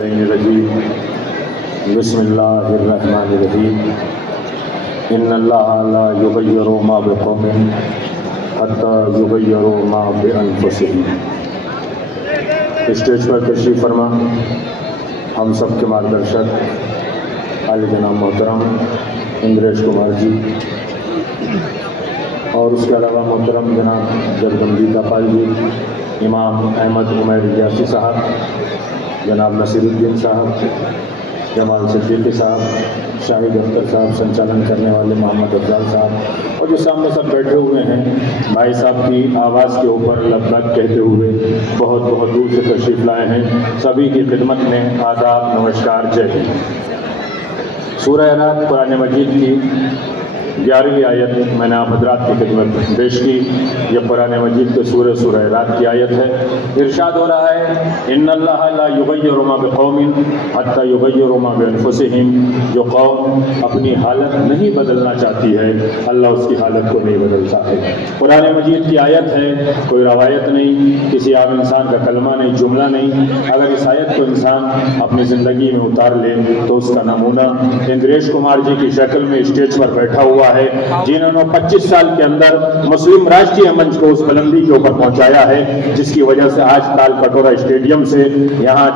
بسم اللہ الرحمن الرحیم ان اللہ لا یغیر ما بقوم حتی یغیروا ما بانفسہم۔ اسٹیج پر تشریف فرما ہم سب کے مارگدرشک عالی جناب محترم اندریش کمار جی، اور اس کے علاوہ محترم جناب جگدمبیکا پال جی، امام احمد عمیر ریاسی صاحب، جناب نصیر الدین صاحب، جمال صدیقی صاحب، شاہد اختر صاحب، سنچالن کرنے والے محمد افضال صاحب، اور جو سامنے سب بیٹھے ہوئے ہیں بھائی صاحب کی آواز کے اوپر لبیک کہتے ہوئے بہت بہت دور سے تشریف لائے ہیں، سبھی کی خدمت میں آداب، نمسکار، جے ہند۔ سورہ رات قرآن مجید کی 11ویں آیت میں نے آپ حضرات کی خدمت میں پیش کی۔ یہ قرآن مجید کے سورہ رات کی آیت ہے۔ ارشاد ہو رہا ہے ان اللہ لا یغیر ما بقوم حتی یغیروا ما بانفسہم۔ جو قوم اپنی حالت نہیں بدلنا چاہتی ہے اللہ اس کی حالت کو نہیں بدلتا ہے۔ قرآن مجید کی آیت ہے، کوئی روایت نہیں، کسی عام انسان کا کلمہ نہیں، جملہ نہیں۔ اگر اس آیت کو انسان اپنی زندگی میں اتار لے تو اس کا نمونہ اندریش کمار جی کی شکل میں اسٹیج پر بیٹھا ہوا ہے، جنہوں نے 25 سال کے اندر مسلم راشٹریہ منچ کو اس بلندی کے اوپر پہنچایا ہے، جس کی وجہ سے آج تال کٹورا اسٹیڈیم سے یہاں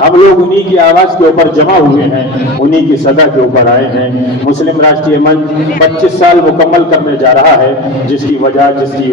ہم لوگ انہی کی آواز کے اوپر جمع ہوئے ہیں، انہی کی صدا کے اوپر آئے ہیں۔ مسلم راشٹریہ منچ 25 سال مکمل کرنے جا رہا ہے، جس کی وجہ، جس کی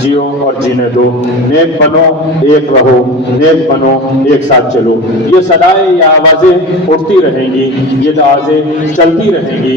جیو اور جینے دو، نیک بنو ایک رہو، نیک بنو ایک ساتھ چلو۔ یہ صدائیں، یہ آوازیں اٹھتی رہیں گی، یہ آوازیں چلتی رہیں گی،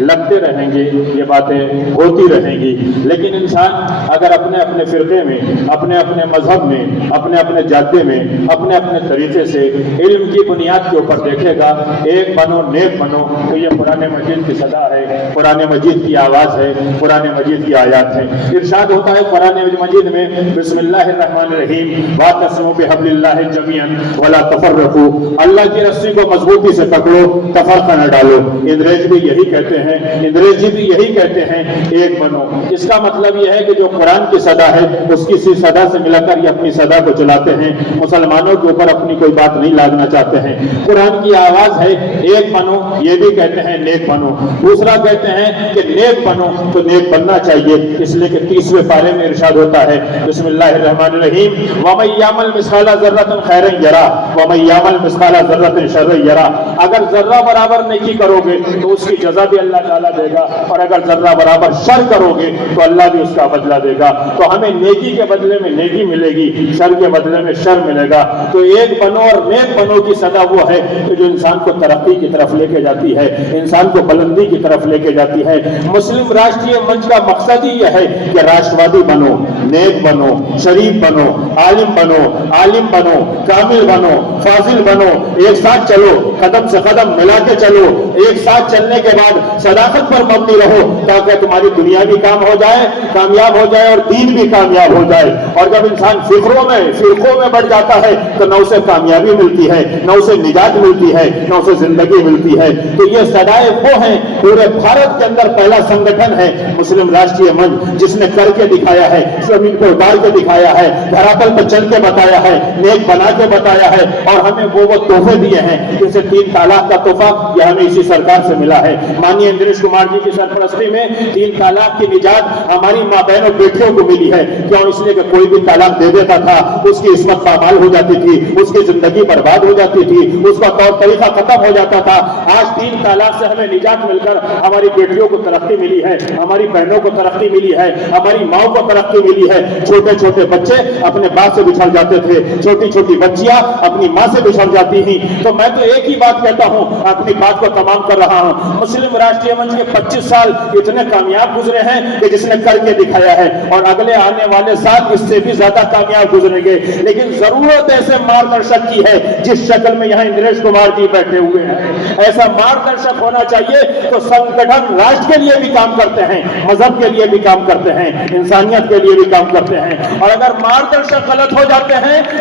لگتے رہیں گے، یہ باتیں ہوتی رہیں گی۔ لیکن انسان اگر اپنے اپنے فرقے میں، اپنے اپنے مذہب میں، اپنے اپنے جادے میں، اپنے اپنے طریقے سے علم کی بنیاد کے اوپر دیکھے گا ایک بنو نیک بنو، تو یہ قرآن مجید کی صدا ہے، قرآن مجید کی آواز ہے، قرآن مجید کی آیات ہے۔ ارشاد ہوتا ہے قرآن مجید میں بسم اللہ الرحمن الرحیم واعتصموا بحبل اللہ جمیعا ولا تفرقوا۔ اللہ کی رسی کو مضبوطی سے پکڑو، تفرقہ نہ ڈالو۔ اندریش بھی یہی کہتے ہیں، اندریش جی بھی یہی کہتے ہیں ایک بنو۔ اس کا مطلب یہ ہے کہ جو قرآن کی صدا ہے اس کی صدا سے ملا کر یہ اپنی صدا کو چلاتے ہیں، مسلمانوں کے اوپر اپنی کوئی بات نہیں لاگنا چاہتے ہیں۔ قرآن کی آواز ہے ایک بنو، یہ بھی کہتے ہیں نیک بنو۔ دوسرا کہتے ہیں کہ نیک بنو تو نیک بننا چاہیے، اس لیے کہ 30ویں پارے میں ارشاد ہوتا ہے بسم اللہ الرحمن الرحیم وَمَن يَعْمَلْ مِثْقَالَ ذَرَّةٍ خَيْرًا يَرَهُ وَمَن يَعْمَلْ مِثْقَالَ ذَرَّةٍ شَرًّا يَرَهُ۔ اگر ذرہ برابر نیکی کرو گے تو اس کی جزا بھی اللہ تعالیٰ دے گا، اور اگر ذرہ برابر شر کرو گے تو اللہ بھی اس کا بدلہ دے گا۔ تو ہمیں نیکی کے بدلے میں نیکی ملے گی، شر کے بدلے میں شر ملے گا۔ تو ایک بنو اور نیک بنو کی صدا وہ ہے کہ جو انسان کو ترقی کی طرف لے کے جاتی ہے، انسان کو بلندی کی طرف لے کے جاتی ہے۔ مسلم راشٹریہ منچ کا مقصد ہی یہ ہے کہ راشٹروادی بنو، نیک بنو، شریف بنو، عالم بنو، کامل بنو، فاضل بنو، ایک ساتھ چلو، قدم سے قدم ملا کے چلو، ایک ساتھ چلنے کے بعد صداقت پر مبنی رہو تاکہ تمہاری دنیا بھی کام ہو جائے، کامیاب ہو جائے، اور دین بھی کامیاب ہو جائے۔ اور جب انسان فرقوں میں بڑھ جاتا ہے تو نہ اسے کامیابی ملتی ہے، نہ اسے نجات ملتی ہے، نہ اسے زندگی ملتی ہے۔ تو یہ صدائیں وہ ہیں، پورے بھارت کے اندر پہلا سنگٹھن ہے مسلم راشٹریہ منچ، جس نے کر کے دکھایا ہے، زمین کو اتار کے دکھایا ہے، دھراتل پر چل کے بتایا ہے، نیک بنا کے بتایا ہے، اور ہمیں وہ تحفے دیے ہیں، جیسے 3 طلاق کا تحفہ یہ ہمیں اسی سرکار سے ملا ہے۔ مانیے اندریش کمار جی کی سرپرستی میں 3 طلاق کی نجات ہماری ماں بہنوں بیٹیوں کو ملی ہے۔ کیوں؟ اس لیے کہ کوئی بھی طلاق دے دیتا تھا اس کی عصمت پامال ہو جاتی تھی، اس کی زندگی برباد ہو جاتی تھی، اس کا طور طریقہ ختم ہو جاتا تھا۔ آج 3 طلاق سے ہمیں نجات مل کر ہماری بیٹیوں کو ترقی ملی ہے، ہماری بہنوں کو ترقی ملی ہے، ہماری ماؤں کو ترقی ملی ہے۔ چھوٹے چھوٹے بچے اپنے باپ سے بچھڑ جاتے تھے، چھوٹی چھوٹی بچیاں اپنی ماں سے بچھڑ جاتی تھیں۔ تو میں تو ایک ہی بات کہتا ہوں، اپنی بات کو تمام کر رہا ہوں، مسلم راشٹریہ منچ کے 25 سال اتنے کامیاب گزرے ہیں کہ جس نے کر کے دکھایا ہے، اور اگلے آنے والے سال اس سے بھی زیادہ کامیاب گزریں گے۔ لیکن ضرورت ایسے مارگدرشک کی ہے جس شکل میں یہاں اندریش کمار جی بیٹھے ہوئے ہیں۔ ایسا مارگدرشک ہونا چاہیے تو سنگٹھن راشٹر کے لیے بھی کام کرتے ہیں، مذہب کے لیے بھی کام کرتے ہیں، انسانیت کے لیے بھی کام کرتے ہیں۔ اور اگر مارگدرشک غلط ہو جاتے ہیں